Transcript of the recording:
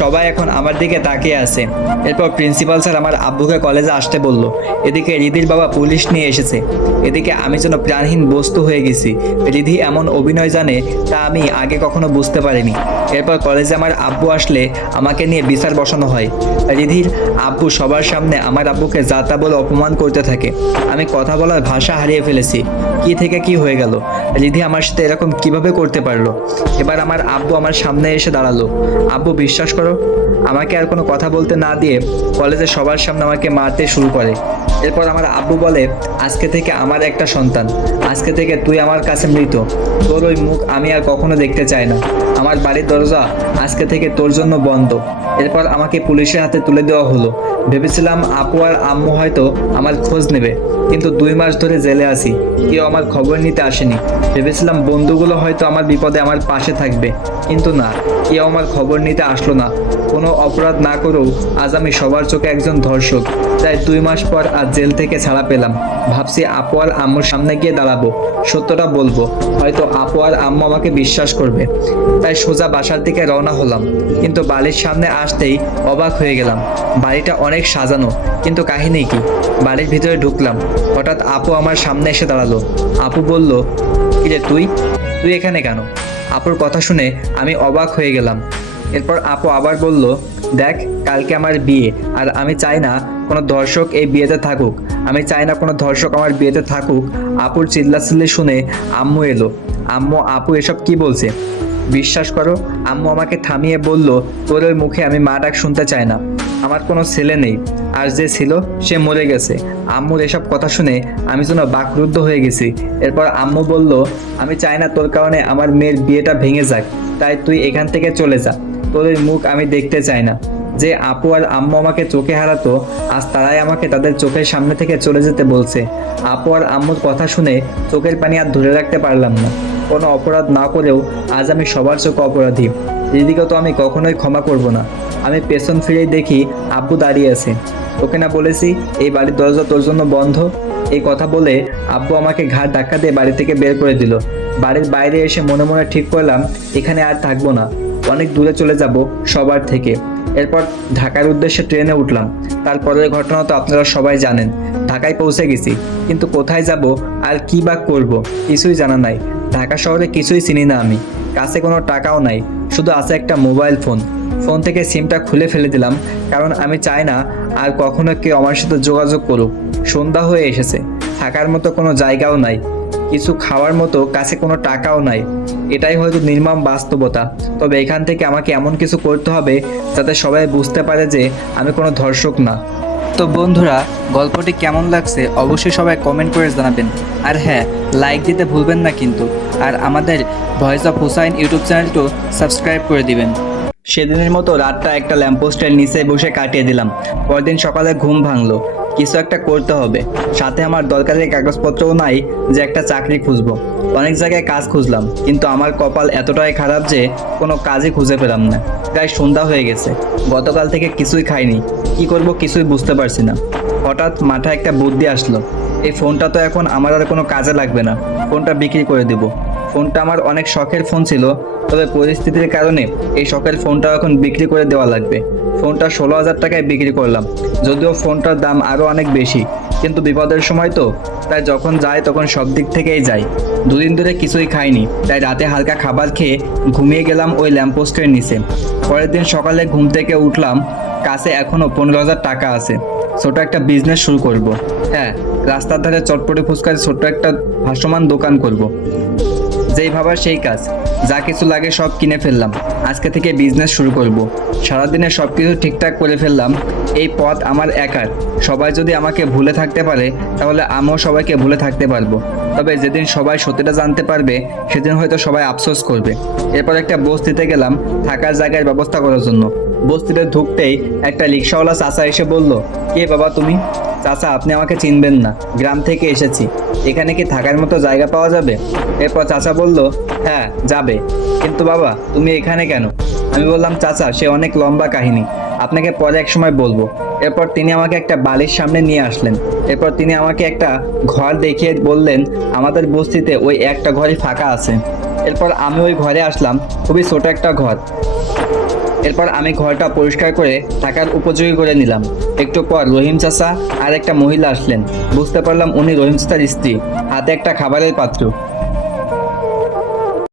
সবাই এখন আমার দিকে তাকিয়ে আছে। এরপর প্রিন্সিপাল স্যার আমার আব্বুকে কলেজে আসতে বলল। এদিকে রিধির বাবা পুলিশ নিয়ে এসেছে। এদিকে আমি যেন প্রাণহীন বস্তু হয়ে গেছি। রিধি এমন অভিনয় জানে তা আমি আগে কখনো বুঝতে পারিনি। এরপর কলেজে আমার আব্বু আসলে আমাকে নিয়ে বিচার বসানো হয়। রিধির আব্বু সবার সামনে আমার আব্বুকে যাতা বলে অপমান করতে থাকে। আমি কথা বলার ভাষা হারিয়ে ফেলেছি। কি থেকে কি হয়ে গেল? রিধি আমার সাথে এরকম কীভাবে করতে পারল? এবার আমার আব্বু আমার সামনে এসে দাঁড়াল। আব্বু বিশ্বাস করো আমাকে আর কোনো কথা বলতে না দিয়ে কলেজে সবার সামনে আমাকে মারতে শুরু করে। এরপর আমার আব্বু বলে, আজকে থেকে আমার একটা সন্তান। আজকে থেকে তুই আমার কাছে মৃত। তোর ওই মুখ আমি আর কখনো দেখতে চাই না। আমার বাড়ির দরজা আজকে থেকে তোর জন্য বন্ধ। এরপর আমাকে পুলিশের হাতে তুলে দেওয়া হলো। ভেবেছিলাম, আপু আর আম্মু হয়তো আমার খোঁজ নেবে, কিন্তু দুই মাস ধরে জেলে আছি, কেউ আমার খবর নিতে আসেনি। ভেবেছিলাম বন্ধুগুলো হয়তো আমার বিপদে আমার পাশে থাকবে, কিন্তু না, কেউ আমার খবর নিতে আসলো না। কোনো অপরাধ না করেও আজ আমি সবার চোখে একজন ধর্ষক, তাই দুই মাস পর আজ জেল থেকে ছাড়া পেলাম। ভাবছি আপু আর আম্মুর সামনে গিয়ে দাঁড়াবো, সত্যটা বলব, হয়তো আপু আর আম্মু আমাকে বিশ্বাস করবে। তাই সোজা বাসার দিকে রওনা হলাম, কিন্তু বালির সামনে আসতেই অবাক হয়ে গেলাম। বাড়িটা অনেক সাজানো, কিন্তু কাহিনী কি? বাড়ির ভিতরে ঢুকলাম। হঠাৎ আপু আমার সামনে এসে দাঁড়াল। আপু বলল কিরে তুই? তুই এখানে কেন? আপুর কথা শুনে আমি অবাক হয়ে গেলাম। এরপর আপু আবার বলল, দেখ, কালকে আমার বিয়ে, আর আমি চাই না কোনো দর্শক এই বিয়েতে থাকুক। আমি চাই না কোনো দর্শক আমার বিয়েতে থাকুক। আপুর চিল্লাচিল্লি শুনে আম্মু এলো। আম্মু, আপু, এসব কি বলছে? বিশ্বাস করো, আম্মু আমাকে থামিয়ে বলল, তোর ওই মুখে আমি মা ডাক শুনতে চাই না। আমার কোনো ছেলে নেই। আর যে ছিল, সে মরে গেছে। আম্মুর এসব কথা শুনে আমি যেন বাকরুদ্ধ হয়ে গেছি। এরপর আম্মু বলল, আমি চাই না তোর কারণে আমার মেয়ের বিয়েটা ভেঙে যাক। তাই তুই এখান থেকে চলে যা। তোর ওই মুখ আমি দেখতে চাই না। যে আপু আর আম্মু আমাকে চোখে হারাতো, আজ তারাই আমাকে তাদের চোখের সামনে থেকে চলে যেতে বলছে। আপু আর আম্মুর কথা শুনে চোখের পানি আর ধরে রাখতে পারলাম না। কোনো অপরাধ না করেও আজ আমি সবার চোখে অপরাধী। দিদিকে তো আমি কখনোই ক্ষমা করব না। আমি পেছন ফিরেই দেখি আব্বু দাঁড়িয়ে আছে। তোকে না বলেছি এই বাড়ির দরজা তোর জন্য বন্ধ? এই কথা বলে আব্বু আমাকে ঘাট ধাক্কা দিয়ে বাড়ি থেকে বের করে দিল। বাড়ির বাইরে এসে মনে মনে ঠিক করলাম, এখানে আর থাকব না। অনেক দূরে চলে যাব সবার থেকে। এরপর ঢাকার উদ্দেশ্যে ট্রেনে উঠলাম। তারপরের ঘটনা তো আপনারা সবাই জানেন। ঢাকায় পৌঁছে গেছি। কিন্তু কোথায় যাব আর কি বা করব কিছুই জানা নাই। ঢাকা শহরে কিছুই চিনি না আমি। কাছে কোনো টাকাও নাই, শুধু আছে একটা মোবাইল ফোন। ফোন থেকে সিমটা খুলে ফেলে দিলাম, কারণ আমি চাই না আর কখনো কেউ আমার সাথে যোগাযোগ করুক। সন্ধ্যা হয়ে এসেছে, থাকার মতো কোনো জায়গাও নাই, কিছু খাওয়ার মতো কাছে কোনো টাকাও নাই। এটাই হয়তো নির্মম বাস্তবতা, তবে এখান থেকে আমাকে এমন কিছু করতে হবে যাতে সবাই বুঝতে পারে যে আমি কোনো ধর্ষক না। তো বন্ধুরা, গল্পটি কেমন লাগছে অবশ্যই সবাই কমেন্ট করে জানাবেন। আর হ্যাঁ লাইক দিতে ভুলবেন না কিন্তু। আর আমাদের ভয়েস অফ হুসাইন ইউটিউব চ্যানেলটিও সাবস্ক্রাইব করে দিবেন। সেদিনের মতো রাতটা একটা ল্যাম্পোস্টের নিচে বসে কাটিয়ে দিলাম। পরদিন সকালে ঘুম ভাঙলো। কিছু একটা করতে হবে। সাথে আমার দরকারি কাগজপত্রও নাই যে একটা চাকরি খুঁজবো। অনেক জায়গায় কাজ খুঁজলাম, কিন্তু আমার কপাল এতটাই খারাপ যে কোনো কাজই খুঁজে পেলাম না। প্রায় সন্ধ্যা হয়ে গেছে, গতকাল থেকে কিছুই খাইনি, কি করব কিছুই বুঝতে পারছি না। হঠাৎ মাথায় একটা বুদ্ধি আসলো, এই ফোনটা তো এখন আমার আর কোনো কাজে লাগবে না, ফোনটা বিক্রি করে দিব। ফোনটা আমার অনেক শখের ফোন ছিল তবে পরিস্থিতির কারণে এই শখের ফোনটা এখন বিক্রি করে দেওয়া লাগবে। ফোনটা ষোলো হাজার টাকায় বিক্রি করলাম। যদিও ফোনটার দাম আরও অনেক বেশি, কিন্তু বিপদের সময় তো। তাই যখন যায় তখন সব দিক থেকেই যায় দুদিন ধরে কিছুই খাইনি, তাই রাতে হালকা খাবার খেয়ে ঘুমিয়ে গেলাম ওই ল্যাম্পপোস্টের নিচে। পরের দিন সকালে ঘুম থেকে উঠলাম, কাছে এখনও পনেরো হাজার টাকা আছে। ছোট একটা বিজনেস শুরু করব। হ্যাঁ রাস্তার ধারে চটপটি ফুচকার ছোট্ট একটা ভাসমান দোকান করব। যেই ভাবার সেই কাজ। যা কিছু লাগে সব কিনে ফেললাম। আজকে থেকে বিজনেস শুরু করব। সারাদিনে সব কিছু ঠিকঠাক করে ফেললাম। এই পথ আমার একার। সবাই যদি আমাকে ভুলে থাকতে পারে, তাহলে আমিও সবাইকে ভুলে থাকতে পারব। তবে যেদিন সবাই সত্যিটা জানতে পারবে, সেদিন হয়তো সবাই আফসোস করবে। এরপর একটা বস্তিতে গেলাম, থাকার জায়গার ব্যবস্থা করার জন্য। বস্তিতে ঢুকতেই একটা রিক্সাওয়ালা চাচা এসে বলল, কে বাবা তুমি? চাচা, আপনি আমাকে চিনবেন না। গ্রাম থেকে এসেছি। এখানে কি থাকার মতো জায়গা পাওয়া যাবে? এরপর চাচা বলল হ্যাঁ যাবে। কিন্তু বাবা, তুমি এখানে কেন? আমি বললাম, চাচা, সে অনেক লম্বা কাহিনী। আপনাকে পরে এক সময় বলব। এরপর তিনি আমাকে একটা বালির সামনে নিয়ে আসলেন। এরপর তিনি আমাকে একটা ঘর দেখিয়ে বললেন, আমাদের বস্তিতে ওই একটা ঘরই ফাঁকা আছে। এরপর আমি ওই ঘরে আসলাম। খুবই ছোট একটা ঘর। এরপর আমি ঘরটা পরিষ্কার করে থাকার উপযোগী করে নিলাম। একটু পর রহিম চাচা আর একটা মহিলা আসলেন। বুঝতে পারলাম উনি রহিম চাচার স্ত্রী। হাতে একটা খাবারের পাত্র।